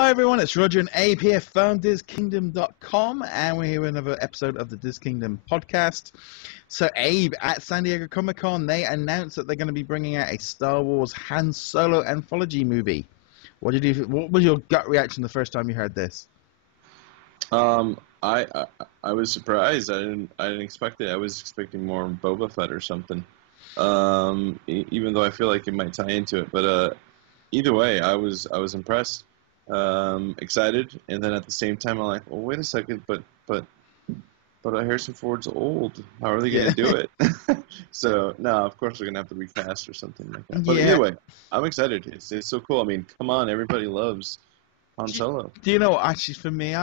Hi everyone, it's Roger and Abe here from DizKingdom.com, and we're here with another episode of the Diz Kingdom podcast. So Abe, at San Diego Comic-Con, they announced that they're going to be bringing out a Star Wars Han Solo anthology movie. What was your gut reaction the first time you heard this? I was surprised. I didn't expect it. I was expecting more Boba Fett or something. Even though I feel like it might tie into it, but either way, I was impressed. Excited, and then at the same time, I'm like, well, wait a second, but Harrison Ford's old. How are they going to do it? So, no, of course they're going to have to recast or something like that. But either way, I'm excited. It's so cool. I mean, come on, everybody loves Han Solo. Do you know, actually, for me,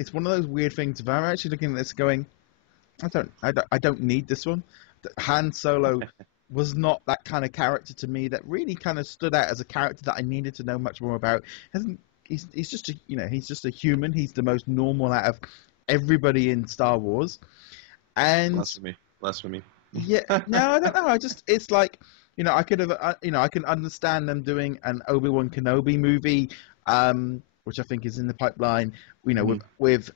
it's one of those weird things. If I'm actually looking at this going, I don't need this one. Han Solo was not that kind of character to me that really kind of stood out as a character that I needed to know much more about. He's just a human. He's the most normal out of everybody in Star Wars. And Blasphemy. Yeah, no, I don't know. It's like, I could have, I can understand them doing an Obi-Wan Kenobi movie, which I think is in the pipeline. With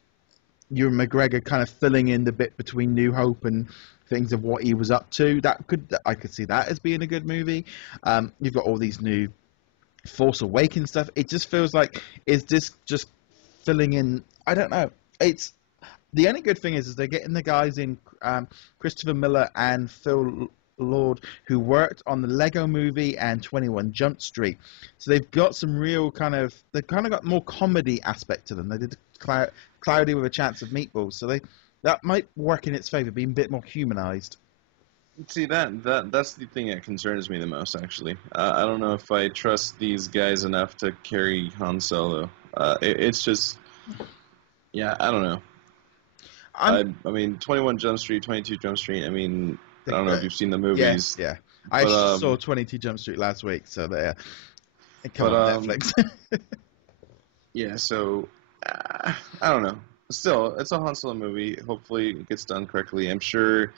Ewan McGregor kind of filling in the bit between New Hope and things of what he was up to. I could see that as being a good movie. You've got all these new Force Awakens stuff. It just feels like, is this just filling in? I don't know. It's the only good thing is they're getting the guys in, Christopher Miller and Phil Lord, who worked on the Lego Movie and 21 Jump Street. So they've got some real they've kind of got more comedy aspect to them. They did Cloudy with a Chance of Meatballs, so that might work in its favor, being a bit more humanized. See, that's the thing that concerns me the most, actually. I don't know if I trust these guys enough to carry Han Solo. It's just, yeah, I don't know. I mean, 21 Jump Street, 22 Jump Street, I mean, I don't know if you've seen the movies. Yeah. I saw 22 Jump Street last week, so it came on Netflix. Yeah, so, I don't know. Still, it's a Han Solo movie. Hopefully it gets done correctly. I'm sure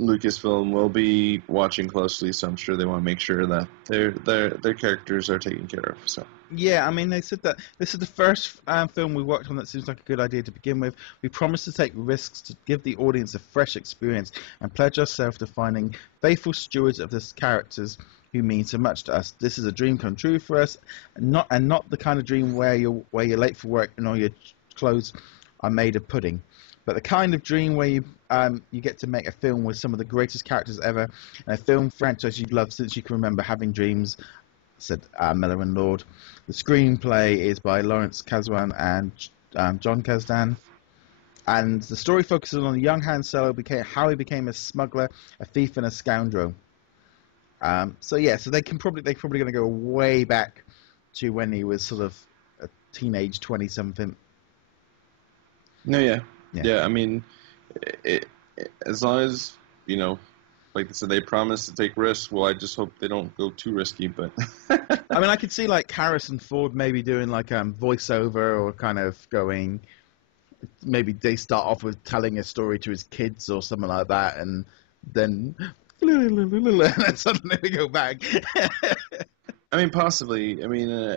Lucasfilm will be watching closely, so I'm sure they want to make sure that their characters are taken care of. So. Yeah, I mean, they said that this is the first film we worked on that seems like a good idea to begin with. We promise to take risks to give the audience a fresh experience and pledge ourselves to finding faithful stewards of these characters who mean so much to us. This is a dream come true for us, and not the kind of dream where you're late for work and all your clothes are made of pudding, but the kind of dream where you get to make a film with some of the greatest characters ever, and a film franchise you've loved since you can remember having dreams, said Miller and Lord. The screenplay is by Lawrence Kasdan and John Kasdan, and the story focuses on a young Han Solo how he became a smuggler, a thief, and a scoundrel. So they're probably going to go way back to when he was sort of a teenage 20-something. No, yeah. I mean, as long as like I said, they promise to take risks. Well, I just hope they don't go too risky. But I mean, I could see like Harrison Ford maybe doing like voiceover, or kind of going. Maybe they start off with telling a story to his kids or something like that, and then and suddenly we go back. I mean, possibly. I mean,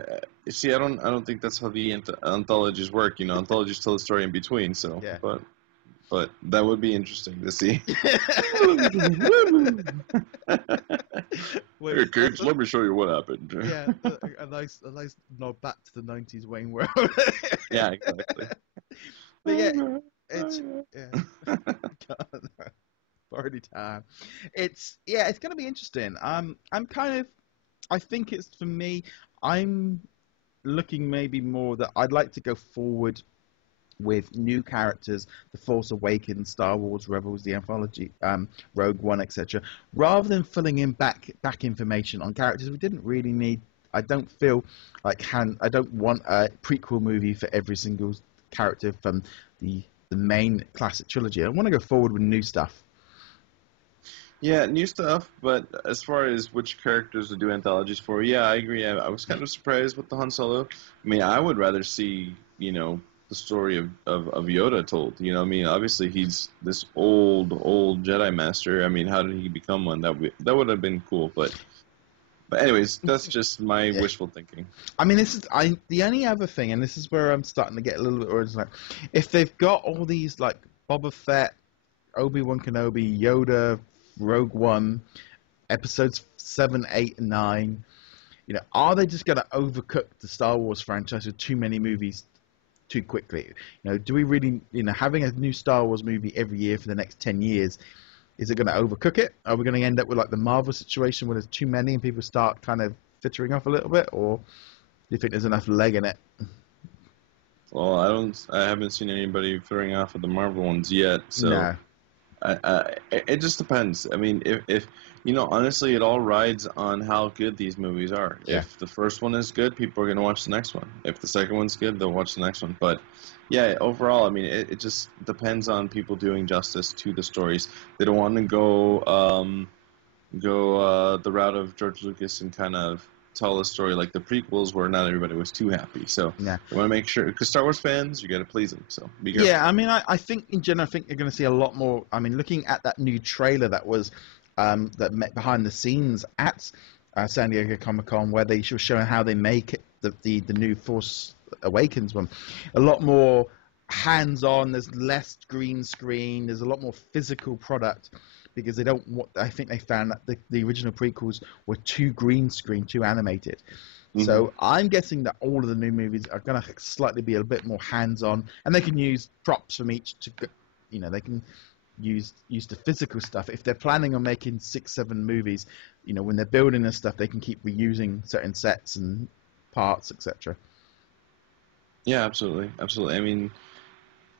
see, I don't think that's how the anthologies work. Anthologies tell the story in between. So, yeah. But that would be interesting to see. Here, kids, let me show you what happened. Yeah, a nice nod back to the 90s Wayne World. Yeah, exactly. But God, party time. It's going to be interesting. I think it's, for me, I'm looking maybe more that I'd like to go forward with new characters, The Force Awakens, Star Wars Rebels, the anthology, Rogue One, etc., rather than filling in back information on characters we didn't really need. I don't feel like I don't want a prequel movie for every single character from the main classic trilogy. I want to go forward with new stuff. Yeah, new stuff, but as far as which characters to do anthologies for, yeah, I agree. I was kind of surprised with the Han Solo. I mean, I would rather see, the story of Yoda told. I mean, obviously he's this old Jedi Master. I mean, how did he become one? That would have been cool, but But anyways, that's just my wishful thinking. I mean, the only other thing, and this is where I'm starting to get a little bit worried, is like, if they've got all these like Boba Fett, Obi-Wan Kenobi, Yoda, Rogue One, episodes 7, 8, and 9, you know, are they just going to overcook the Star Wars franchise with too many movies too quickly? You know, do we really, you know, having a new Star Wars movie every year for the next 10 years, is it going to overcook it? Are we going to end up with like the Marvel situation where there's too many and people start kind of fittering off a little bit, or do you think there's enough leg in it? Well, I haven't seen anybody fittering off of the Marvel ones yet, so No. it just depends. I mean, if you know, honestly, it all rides on how good these movies are. Yeah. If the first one is good, people are going to watch the next one. If the second one's good, they'll watch the next one. But yeah, overall, I mean, it just depends on people doing justice to the stories. They don't want to go the route of George Lucas and kind of tell a story like the prequels where not everybody was too happy. So Yeah. you want to make sure, because Star Wars fans, you got to please them. So be careful. Yeah, I mean, I think in general, I think you're going to see a lot more. I mean, looking at that new trailer that was that met behind the scenes at San Diego Comic-Con, where they were showing how they make it, the new Force Awakens one, a lot more hands-on. There's less green screen. There's a lot more physical product, because they don't want. I think they found that the original prequels were too green screen, too animated. Mm-hmm. So I'm guessing that all of the new movies are going to slightly be a bit more hands-on, and they can use props from each to, you know, they can use the physical stuff. If they're planning on making 6, 7 movies, you know, when they're building this stuff, they can keep reusing certain sets and parts, etc. Yeah, absolutely, absolutely. I mean,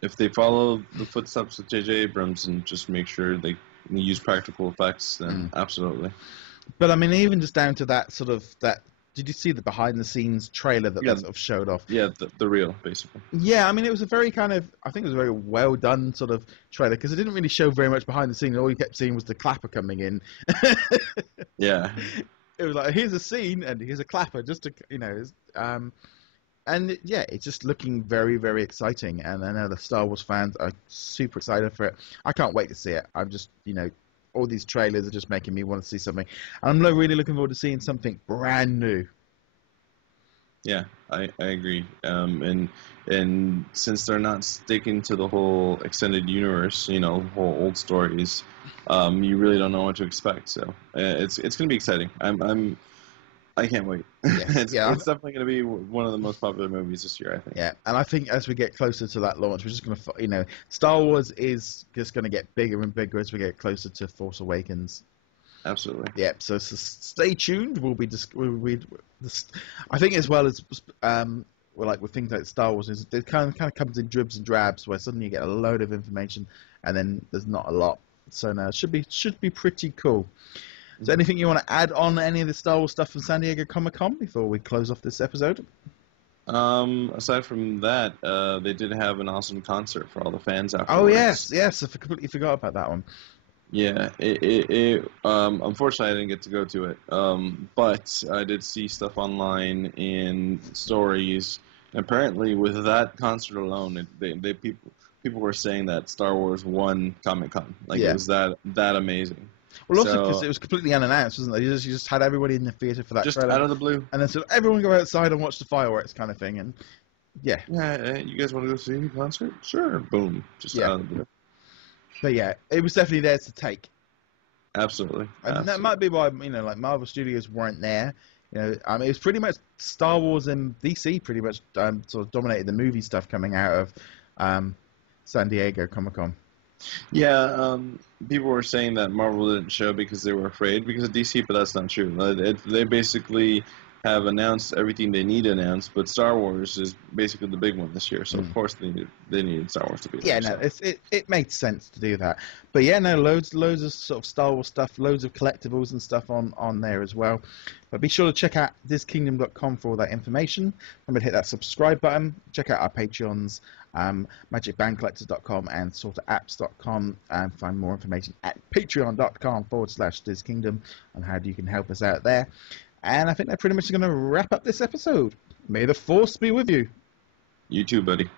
if they follow the footsteps of J.J. Abrams and just make sure they use practical effects, then absolutely. But I mean, even just down to that sort of that. Did you see the behind-the-scenes trailer that they sort of showed off? Yeah, the reel, basically. Yeah, I mean, it was a very kind of, I think it was a very well-done sort of trailer, because it didn't really show very much behind the scenes. All you kept seeing was the clapper coming in. Yeah. It was like, here's a scene, and here's a clapper, just to, you know, and yeah, it's just looking very, very exciting, and I know the Star Wars fans are super excited for it. I can't wait to see it. I'm just, you know, all these trailers are just making me want to see something. I'm really looking forward to seeing something brand new. Yeah, I agree. And since they're not sticking to the whole extended universe, you know, whole old stories, you really don't know what to expect. So it's going to be exciting. I can't wait. It's definitely going to be one of the most popular movies this year, I think. Yeah, and I think as we get closer to that launch, we're just going to, you know, Star Wars is just going to get bigger and bigger as we get closer to Force Awakens. Absolutely. Yeah, so stay tuned. I think as well as with things like Star Wars, it kind of comes in dribs and drabs, where suddenly you get a load of information and then there's not a lot. So no, it should be pretty cool. Is there anything you want to add on any of the Star Wars stuff from San Diego Comic-Con before we close off this episode? Aside from that, they did have an awesome concert for all the fans afterwards. Oh yes, I completely forgot about that one. Yeah, unfortunately I didn't get to go to it, but I did see stuff online and stories. And apparently, with that concert alone, people were saying that Star Wars won Comic-Con. It was that amazing. Well, also because it was completely unannounced, wasn't it? You just had everybody in the theater for that just trailer, out of the blue, and then so everyone go outside and watch the fireworks kind of thing, and yeah, you guys want to go see a concert? Sure, boom, just out of the blue. But yeah, it was definitely there to take. Absolutely. And that might be why, you know, like Marvel Studios weren't there. You know, I mean, it was pretty much Star Wars and DC pretty much sort of dominated the movie stuff coming out of San Diego Comic-Con. Yeah, people were saying that Marvel didn't show because they were afraid because of DC, but that's not true. They basically have announced everything they need to announce, but Star Wars is basically the big one this year, so of course they needed Star Wars to be there. Yeah, no, it made sense to do that. But yeah, no, loads of sort of Star Wars stuff, loads of collectibles and stuff on there as well. But be sure to check out thiskingdom.com for all that information. Remember to hit that subscribe button. Check out our Patreons, magicbandcollectors.com and sorterapps.com, and find more information at patreon.com/thiskingdom on how you can help us out there. And I think they're pretty much going to wrap up this episode. May the Force be with you. You too, buddy.